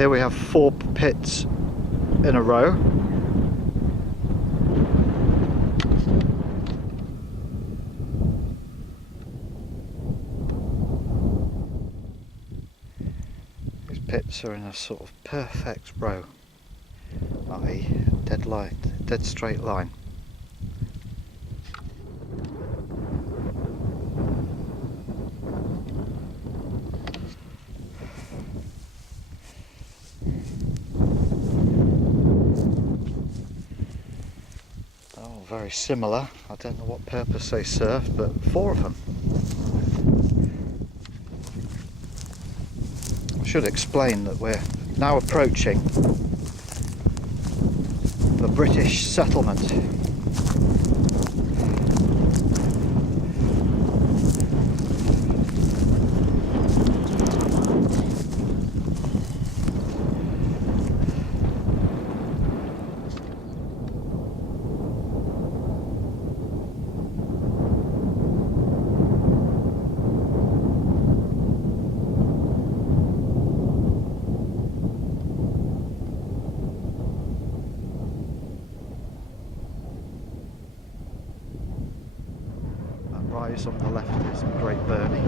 Here we have 4 pits in a row. These pits are in a sort of perfect row, i.e. dead straight line. Very similar. I don't know what purpose they served, but 4 of them. I should explain that we're now approaching the British settlement. Rise on the left is Great Burney.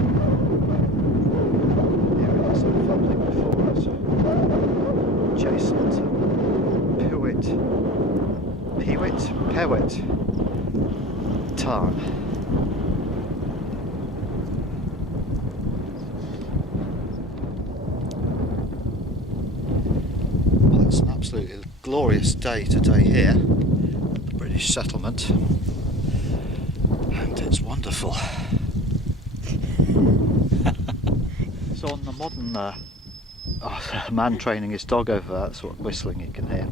Here it is unfolding before us. Adjacent to Pewit, Tame. Well, it's an absolutely glorious day today here at the British settlement. And it's wonderful. So on the modern a man training his dog over there, that's what whistling you can hear.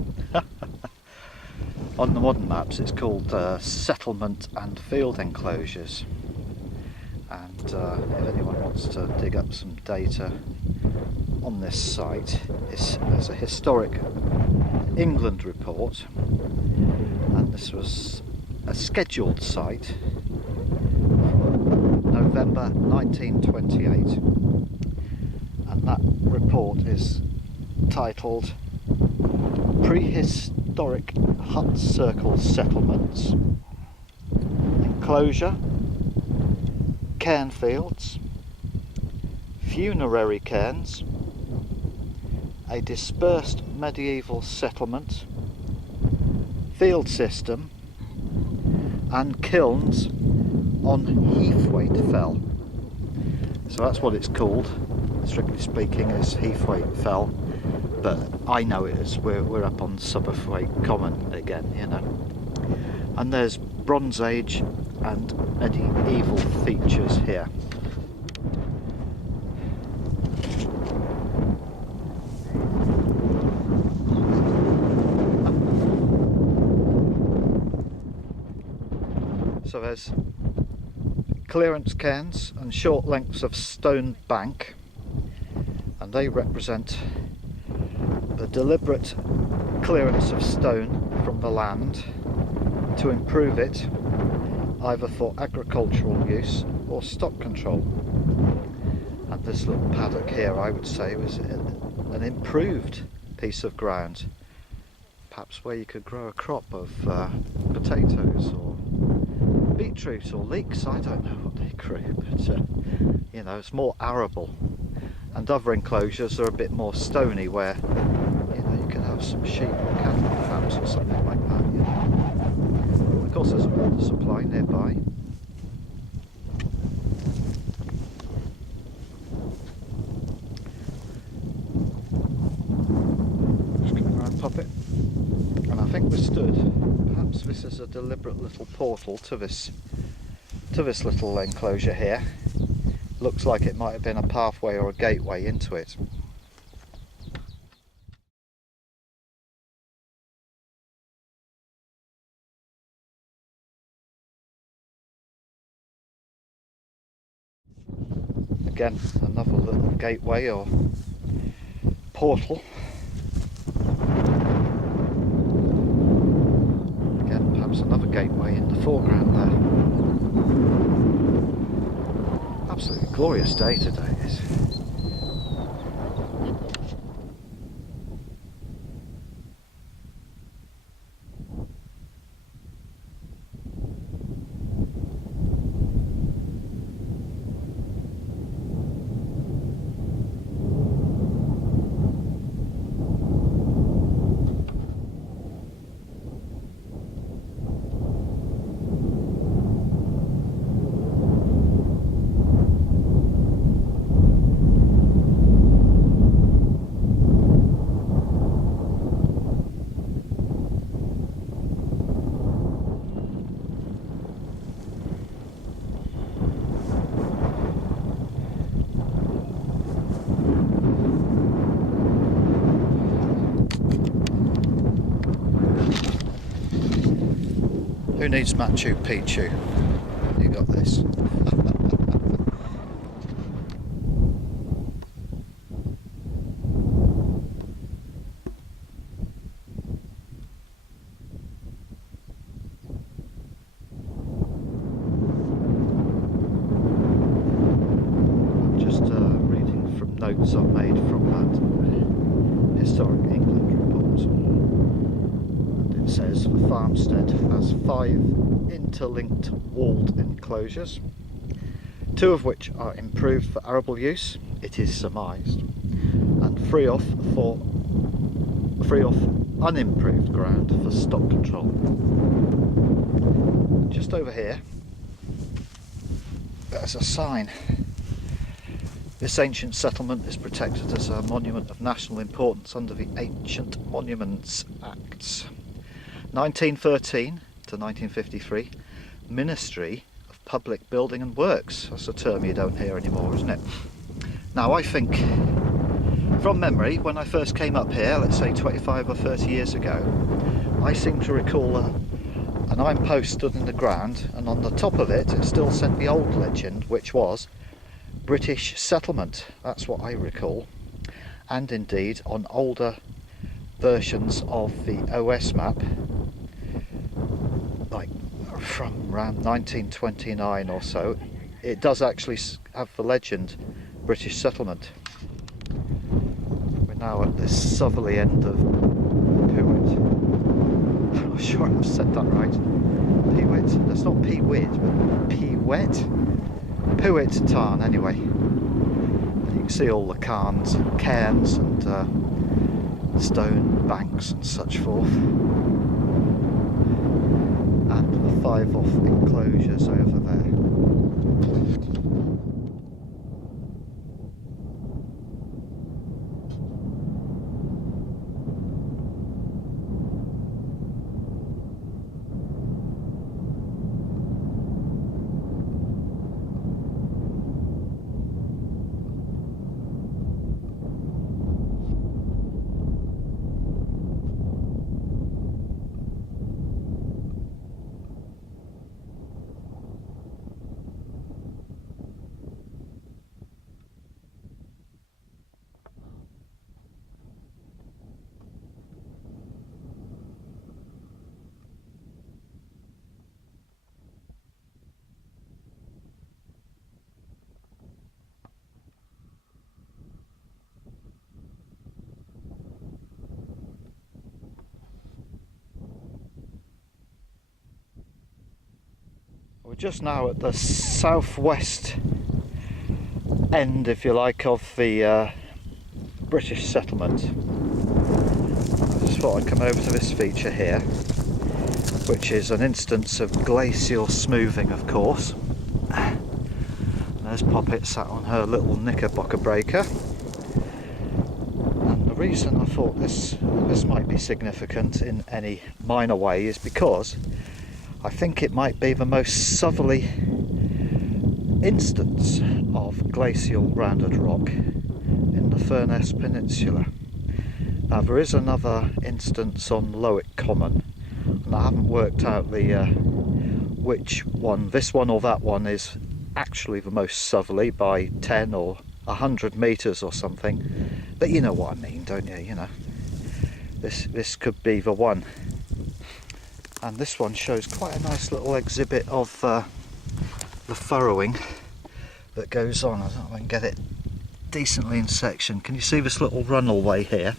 On the modern maps it's called settlement and field enclosures, and if anyone wants to dig up some data on this site, there's a historic England report, and this was a scheduled site, November 1928, and that report is titled Prehistoric Hut Circle Settlements, Enclosure, Cairn Fields, Funerary Cairns, a Dispersed Medieval Settlement, Field System, and Kilns on Heathwaite Fell. So that's what it's called, strictly speaking, is Heathwaite Fell, but I know it as we're up on Subberthwaite Common again, you know. And there's Bronze Age and medieval features here. So there's clearance cairns and short lengths of stone bank, and they represent the deliberate clearance of stone from the land to improve it either for agricultural use or stock control. And this little paddock here, I would say, was an improved piece of ground, perhaps where you could grow a crop of potatoes or beetroot or leeks. I don't know what they grew, but you know, it's more arable. And other enclosures are a bit more stony, where you know you can have some sheep or cattle perhaps or something like that. You know. Of course, there's a water supply nearby. Just going around pop it, and I think we're stood. Perhaps this is a deliberate little portal to this little enclosure here. Looks like it might have been a pathway or a gateway into it. Again, another little gateway or portal. Again, perhaps another gateway in the foreground there. Absolutely glorious day today is. needs Machu Picchu? You got this. Reading from notes I've made from that historic England report. And it says the farmstead has 5 interlinked walled enclosures, 2 of which are improved for arable use, it is surmised, and 3 off unimproved ground for stock control. Just over here there's a sign. This ancient settlement is protected as a monument of national importance under the Ancient Monuments Acts. 1913 to 1953, Ministry of Public Building and Works. That's a term you don't hear anymore, isn't it? Now I think, from memory, when I first came up here, let's say 25 or 30 years ago, I seem to recall an iron post stood in the ground, and on the top of it, it still said the old legend, which was British settlement. That's what I recall. And indeed, on older versions of the OS map, like from around 1929 or so, it does actually have the legend British settlement. We're now at the southerly end of Pewit. I'm not sure I've said that right. Pewit? That's not Pewit, but Pewit? Pewit Tarn, anyway. And you can see all the cairns and stone banks and such forth. And the 5 off enclosures over there. We're just now at the southwest end, if you like, of the British settlement. I just thought I'd come over to this feature here, which is an instance of glacial smoothing, of course. And there's Poppet sat on her little knickerbocker breaker. And the reason I thought this might be significant in any minor way is because I think it might be the most southerly instance of glacial rounded rock in the Furness Peninsula. Now there is another instance on Lowick Common, and I haven't worked out the which one, this one or that one, is actually the most southerly by 10 or 100 metres or something, but you know what I mean, don't you? You know, this could be the one. And this one shows quite a nice little exhibit of the furrowing that goes on. I don't know if I can get it decently in section. Can you see this little runnelway here?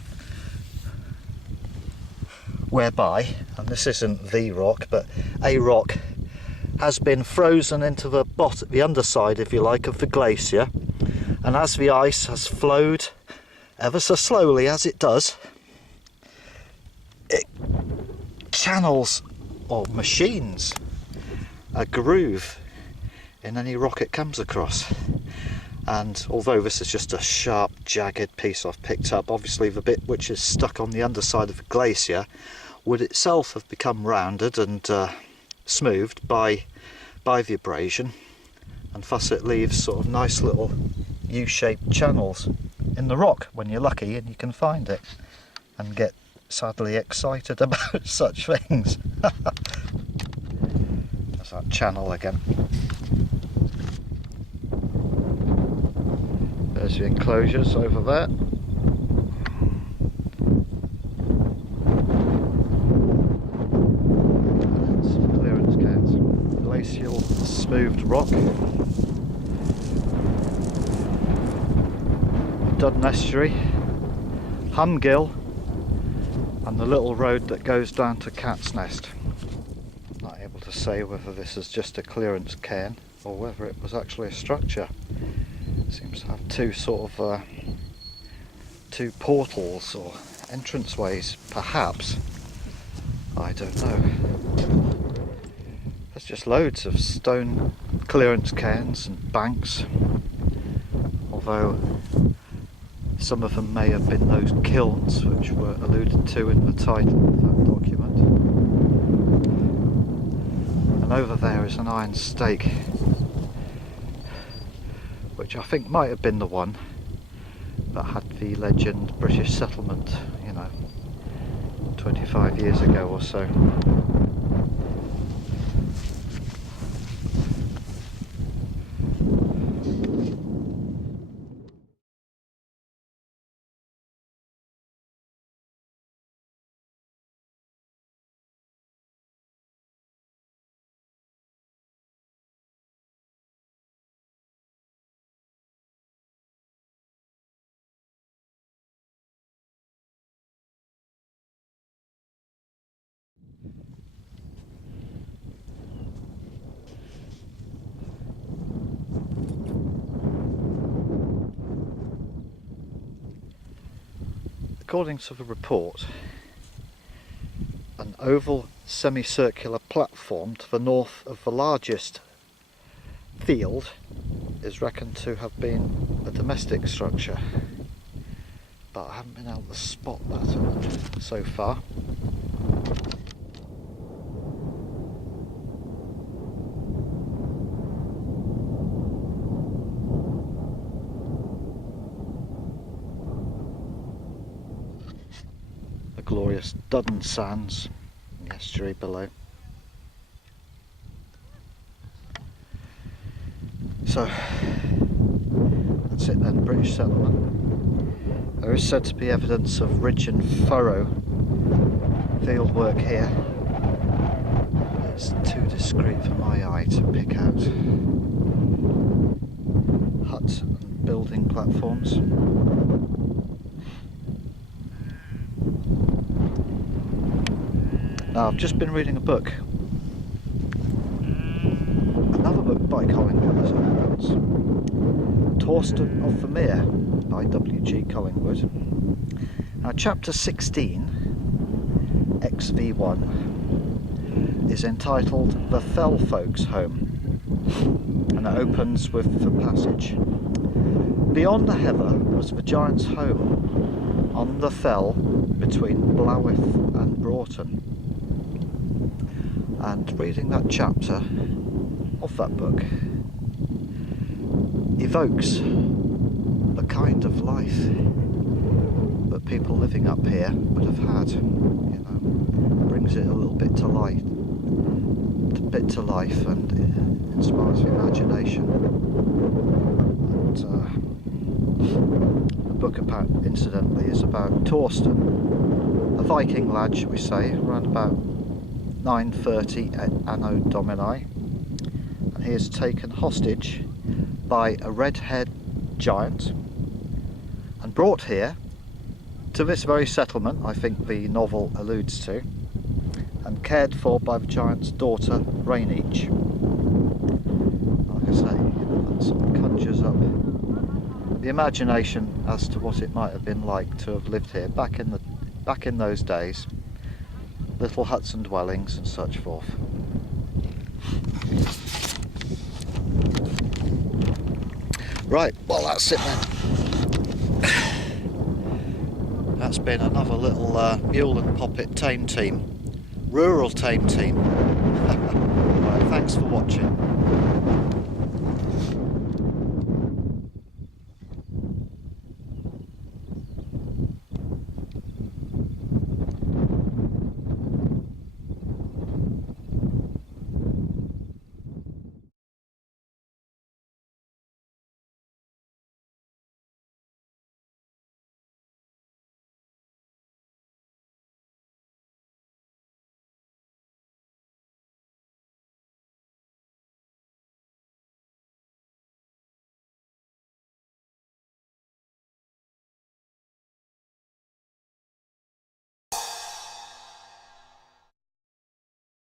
Whereby, and this isn't the rock, but a rock has been frozen into the bottom, the underside, if you like, of the glacier. And as the ice has flowed ever so slowly, as it does, it channels or machines a groove in any rock it comes across. And although this is just a sharp, jagged piece I've picked up, obviously the bit which is stuck on the underside of the glacier would itself have become rounded and smoothed by the abrasion, and thus it leaves sort of nice little U-shaped channels in the rock when you're lucky and you can find it and get sadly excited about such things. that channel again. There's the enclosures over there. And some clearance cans. Glacial smoothed rock. Duddon Estuary. Humgill. And the little road that goes down to Cat's Nest. Not able to say whether this is just a clearance cairn or whether it was actually a structure. It seems to have two sort of two portals or entranceways, perhaps. I don't know. There's just loads of stone clearance cairns and banks, although some of them may have been those kilns which were alluded to in the title of that document. And over there is an iron stake, which I think might have been the one that had the legend British settlement, you know, 25 years ago or so. According to the report, an oval semicircular platform to the north of the largest field is reckoned to have been a domestic structure, but I haven't been able to spot that so far. Glorious Duddon Sands in the estuary below. So that's it then, British settlement. There is said to be evidence of ridge and furrow field work here. It's too discreet for my eye to pick out. Huts and building platforms. Now, I've just been reading a book, another book by Collingwood, Thorstein of the Mere by W.G. Collingwood. Now, chapter 16, XV1, is entitled The Fell Folks' Home, and it opens with the passage: "Beyond the heather was the giant's home, on the fell between Blawith and Broughton." And reading that chapter of that book evokes the kind of life that people living up here would have had, you know, brings it a little bit to life, and inspires the imagination. And the book, incidentally, is about Thorstein, a Viking lad, shall we say, around about 930 Anno Domini, and he is taken hostage by a red-haired giant and brought here to this very settlement, I think the novel alludes to, and cared for by the giant's daughter Raineach. Like I say, that sort of conjures up the imagination as to what it might have been like to have lived here back in those days. Little huts and dwellings and such forth. Right, well, that's it then. That's been another little Mule and Poppet Tame team. Rural Tame team. Right, thanks for watching.